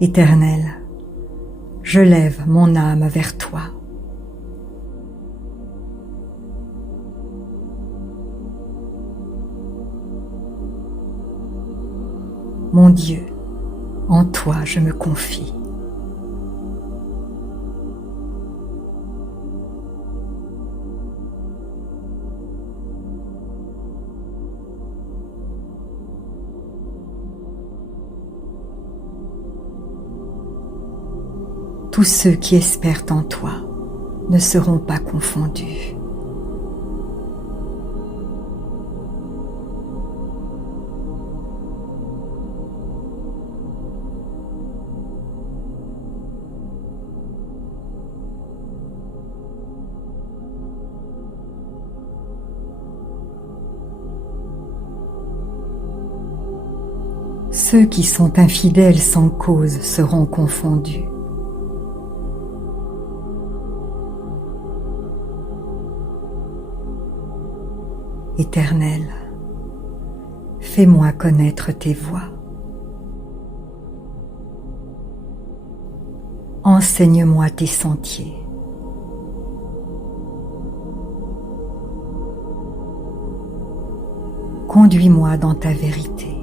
Éternel, je lève mon âme vers toi. Mon Dieu, en toi je me confie. Tous ceux qui espèrent en toi ne seront pas confondus. Ceux qui sont infidèles sans cause seront confondus. Éternel, fais-moi connaître tes voies. Enseigne-moi tes sentiers. Conduis-moi dans ta vérité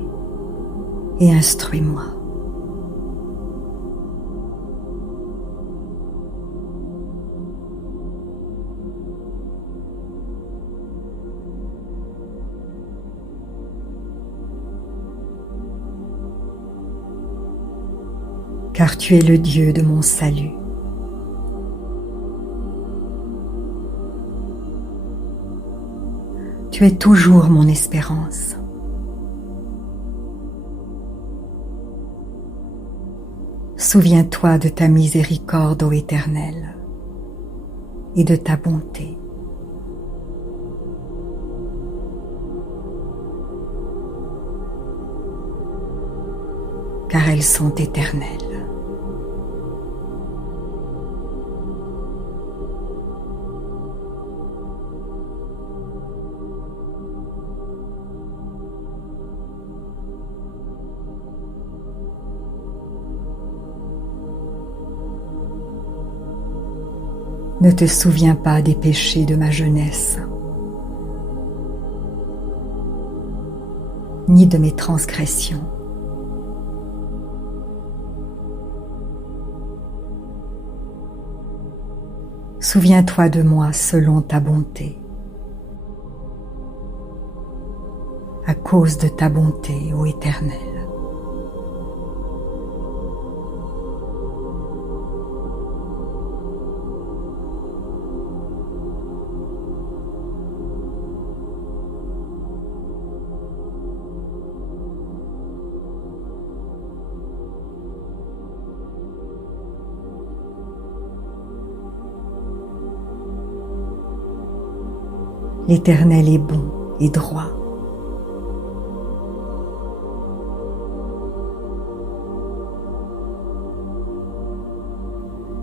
et instruis-moi. Car tu es le Dieu de mon salut. Tu es toujours mon espérance. Souviens-toi de ta miséricorde, ô Éternel, et de ta bonté. Car elles sont éternelles. Ne te souviens pas des péchés de ma jeunesse, ni de mes transgressions. Souviens-toi de moi selon ta bonté. À cause de ta bonté, ô Éternel. L'Éternel est bon et droit.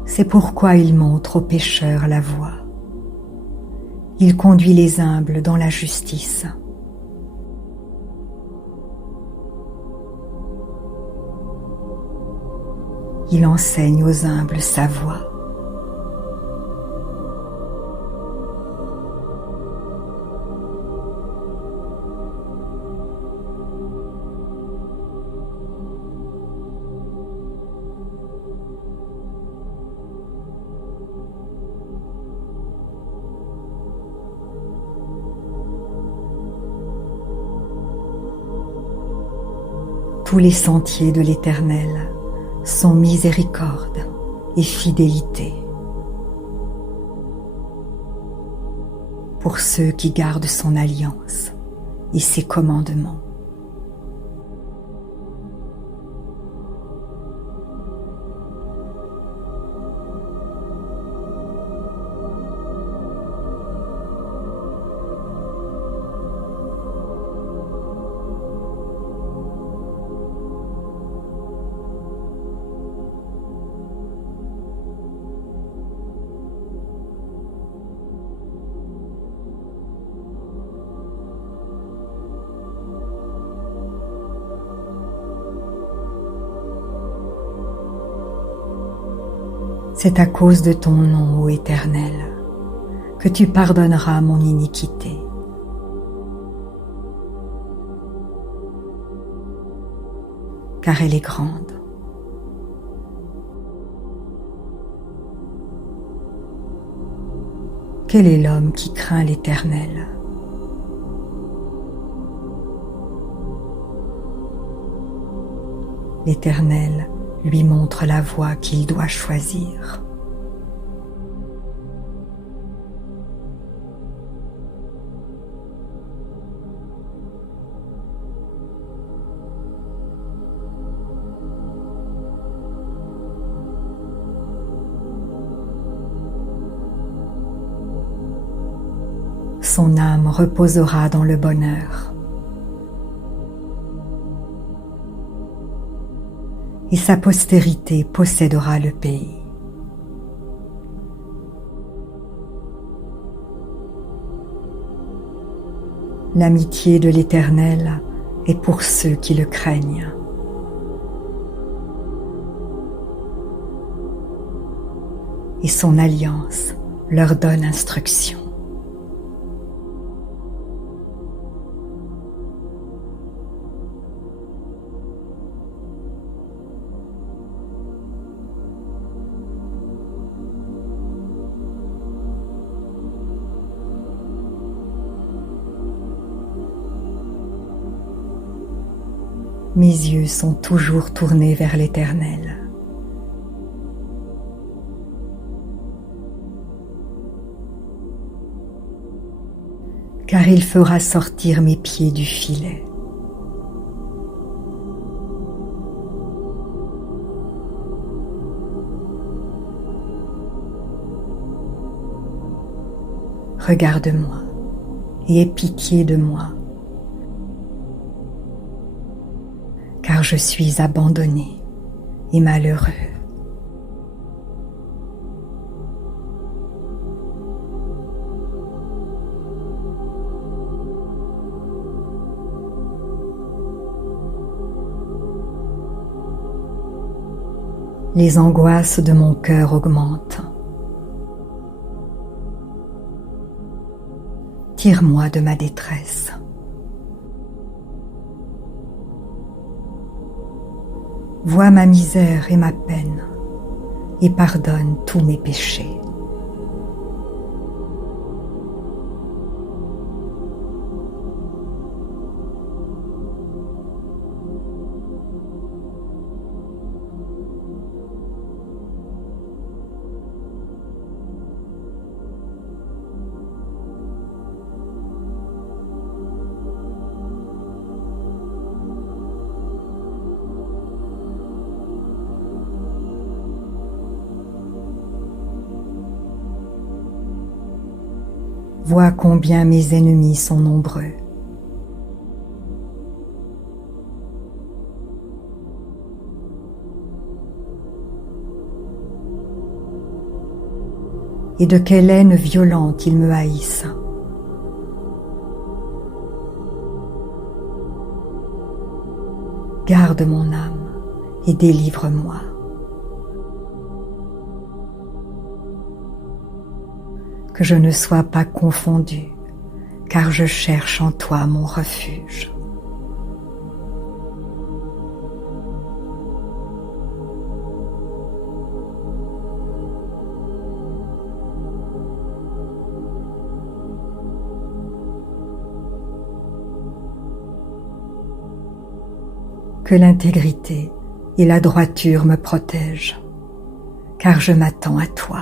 C'est pourquoi il montre aux pécheurs la voie. Il conduit les humbles dans la justice. Il enseigne aux humbles sa voie. Tous les sentiers de l'Éternel sont miséricorde et fidélité pour ceux qui gardent son alliance et ses commandements. C'est à cause de ton nom, ô Éternel, que tu pardonneras mon iniquité. Car elle est grande. Quel est l'homme qui craint l'Éternel? L'Éternel lui montre la voie qu'il doit choisir. Son âme reposera dans le bonheur. Et sa postérité possédera le pays. L'amitié de l'Éternel est pour ceux qui le craignent. Et son alliance leur donne instruction. Mes yeux sont toujours tournés vers l'Éternel. Car il fera sortir mes pieds du filet. Regarde-moi et aie pitié de moi. Car je suis abandonné et malheureux. Les angoisses de mon cœur augmentent. Tire-moi de ma détresse. Vois ma misère et ma peine, et pardonne tous mes péchés. Vois combien mes ennemis sont nombreux. Et de quelle haine violente ils me haïssent. Garde mon âme et délivre-moi. Que je ne sois pas confondu, car je cherche en toi mon refuge. Que l'intégrité et la droiture me protègent, car je m'attends à toi.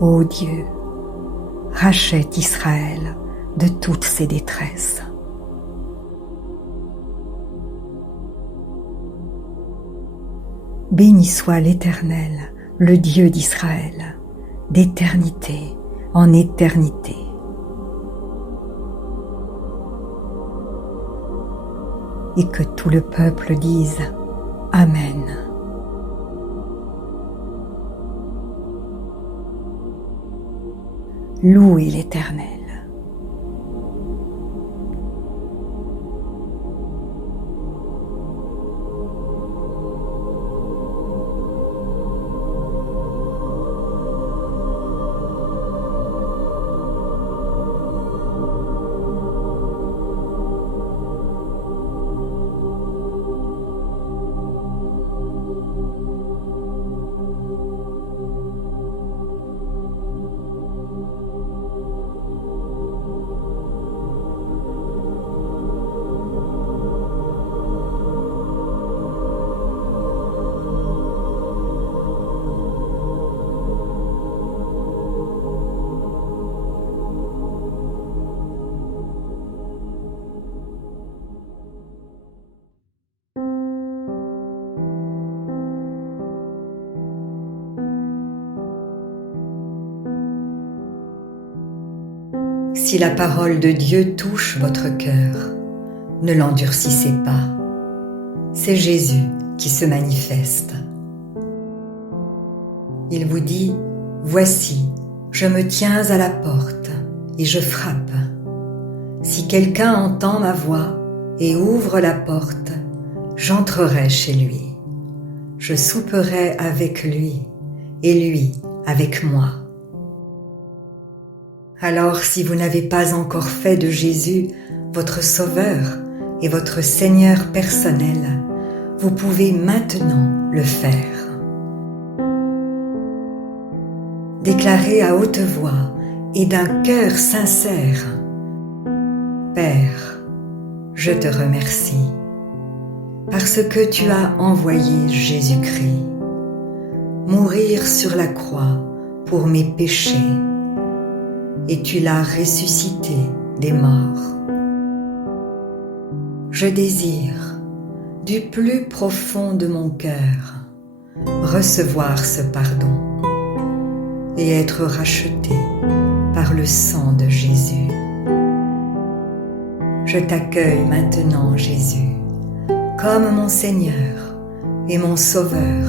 Ô Dieu, rachète Israël de toutes ses détresses. Béni soit l'Éternel, le Dieu d'Israël, d'éternité en éternité. Et que tout le peuple dise Amen. Louez l'Éternel. Si la parole de Dieu touche votre cœur, ne l'endurcissez pas. C'est Jésus qui se manifeste. Il vous dit, « Voici, je me tiens à la porte et je frappe. Si quelqu'un entend ma voix et ouvre la porte, j'entrerai chez lui. Je souperai avec lui et lui avec moi. » Alors, si vous n'avez pas encore fait de Jésus votre Sauveur et votre Seigneur personnel, vous pouvez maintenant le faire. Déclarez à haute voix et d'un cœur sincère, « Père, je te remercie, parce que tu as envoyé Jésus-Christ, mourir sur la croix pour mes péchés, et tu l'as ressuscité des morts. Je désire, du plus profond de mon cœur, recevoir ce pardon et être racheté par le sang de Jésus. Je t'accueille maintenant, Jésus, comme mon Seigneur et mon Sauveur.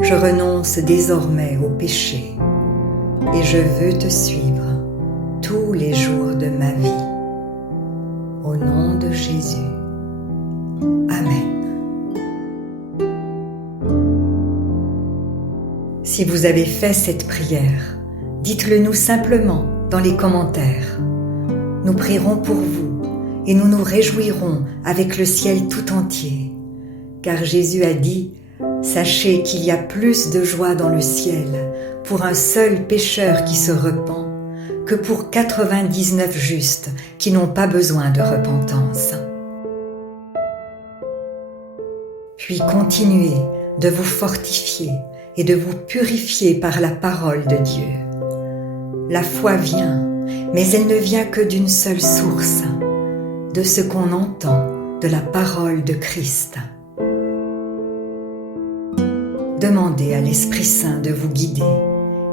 Je renonce désormais au péché et je veux te suivre tous les jours de ma vie. Au nom de Jésus. Amen. Si vous avez fait cette prière, dites-le nous simplement dans les commentaires. Nous prierons pour vous et nous nous réjouirons avec le ciel tout entier, car Jésus a dit « Sachez qu'il y a plus de joie dans le ciel pour un seul pécheur qui se repent que pour 99 justes qui n'ont pas besoin de repentance. » Puis continuez de vous fortifier et de vous purifier par la parole de Dieu. La foi vient, mais elle ne vient que d'une seule source, de ce qu'on entend de la parole de Christ. Demandez à l'Esprit Saint de vous guider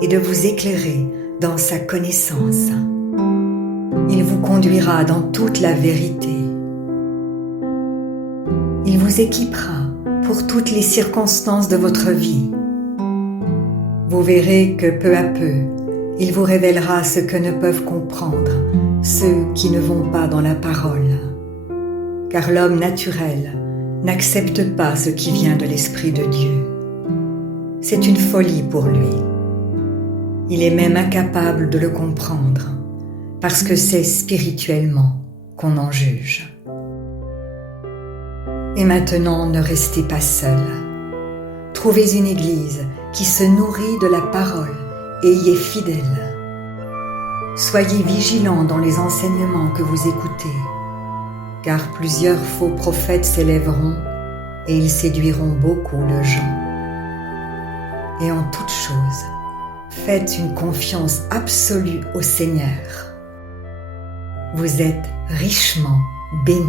et de vous éclairer dans sa connaissance. Il vous conduira dans toute la vérité. Il vous équipera pour toutes les circonstances de votre vie. Vous verrez que peu à peu, il vous révélera ce que ne peuvent comprendre ceux qui ne vont pas dans la parole. Car l'homme naturel n'accepte pas ce qui vient de l'Esprit de Dieu. C'est une folie pour lui. Il est même incapable de le comprendre, parce que c'est spirituellement qu'on en juge. Et maintenant, ne restez pas seul. Trouvez une église qui se nourrit de la parole et y est fidèle. Soyez vigilants dans les enseignements que vous écoutez, car plusieurs faux prophètes s'élèveront et ils séduiront beaucoup de gens. Et en toute chose, faites une confiance absolue au Seigneur. Vous êtes richement bénis.